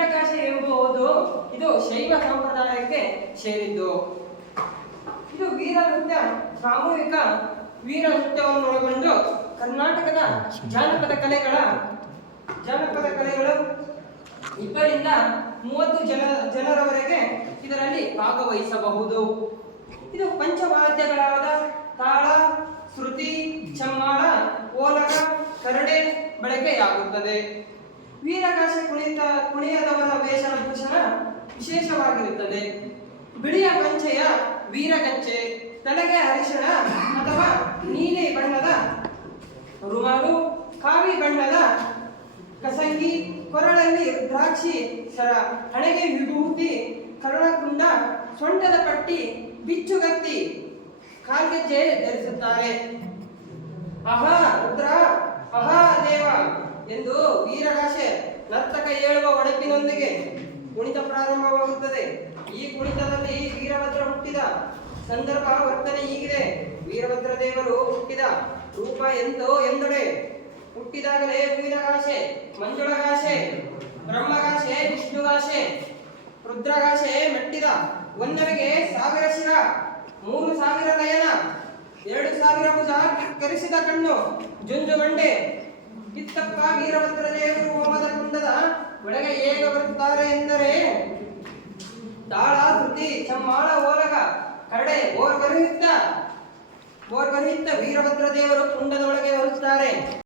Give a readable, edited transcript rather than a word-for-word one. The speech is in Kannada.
ವೀರಗಾಸೆ ಎಂಬುದು ಇದು ಶೈವ ಸಂಪ್ರದಾಯಕ್ಕೆ ಸೇರಿದ್ದು. ಇದು ವೀರ ನೃತ್ಯ ಸಾಮೂಹಿಕ ವೀರ ನೃತ್ಯವನ್ನು ಒಳಗೊಂಡು ಕರ್ನಾಟಕದ ಜಾನಪದ ಕಲೆಗಳು 2ರಿಂದ 30 ಜನರವರೆಗೆ ಇದರಲ್ಲಿ ಭಾಗವಹಿಸಬಹುದು. ಇದು ಪಂಚವಾದ್ಯಗಳಾದ ತಾಳ, ಶ್ರುತಿ, ಚಮ್ಮಾಳ, ಓಲಗ, ಕರಡೆ ಬಳಕೆಯಾಗುತ್ತದೆ. ವೀರಗಾಸೆ ಕುಣಿಯದವರ ವೇಷಭೂಷಣ ವಿಶೇಷವಾಗಿರುತ್ತದೆ. ಬಿಳಿಯ ಪಂಚೆಯ ವೀರಗಚ್ಚೆ, ತಲೆಗೆ ಅರಿಶಿಣ ಅಥವಾ ನೀಲಿ ಬಣ್ಣದ ರುಮಾಲು, ಕಾವಿ ಬಣ್ಣದ ಕಸಂಗಿ, ಕೊರಳಲ್ಲಿ ರುದ್ರಾಕ್ಷಿ ಸರ, ಹಣೆಗೆ ವಿಭೂತಿ, ಕರುಣಕುಂಡ, ಸೊಂಟದ ಪಟ್ಟಿ, ಬಿಚ್ಚುಗತ್ತಿ, ಕಾಲ್ಗೆಜ್ಜೆ ಧರಿಸುತ್ತಾರೆ. ಅಹಾ ರುದ್ರ, ಅಹಾ ದೇವ ಎಂದು ವೀರಗಾಸೆ ನರ್ತಕ ಹೇಳುವ ಒಡಪಿನೊಂದಿಗೆ ಕುಣಿತ ಪ್ರಾರಂಭವಾಗುತ್ತದೆ. ಈ ಕುಣಿತದಲ್ಲಿ ವೀರಭದ್ರ ಹುಟ್ಟಿದ ಸಂದರ್ಭ ವರ್ತನೆ ಹೀಗಿದೆ. ವೀರಭದ್ರ ದೇವರು ಹುಟ್ಟಿದ ರೂಪ ಎಂದೊಡೆ ಹುಟ್ಟಿದಾಗಲೇ ವೀರಗಾಸೆ, ಮಂಜುಳಗಾಸೆ, ಬ್ರಹ್ಮಗಾಸೆ, ವಿಷ್ಣುಗಾಸೆ, ರುದ್ರಗಾಸೆ ಮೆಟ್ಟಿದ ಒನ್ನವಿಗೆ 1000 ಶಿರ, 3000 ನಯನ, 2000 ಭುಜ, ಕರಿಸಿದ ಕಣ್ಣು, ಜುಂಜುಗಂಡೆ. ಕಿತ್ತಪ್ಪ ವೀರಭದ್ರ ದೇವರು ಹೋಮದ ಕುಂಡದ ಒಳಗೆ ಹೇಗೆ ಬರುತ್ತಾರೆ ಎಂದರೆ ತಾಳ, ಶ್ರುತಿ, ಚಮ್ಮಾಳ, ಓಲಗ, ಕರಡೆ ಓರ್ಗರಹಿತ ವೀರಭದ್ರ ದೇವರು ಕುಂಡದ ಒಳಗೆ ಬರುತ್ತಾರೆ.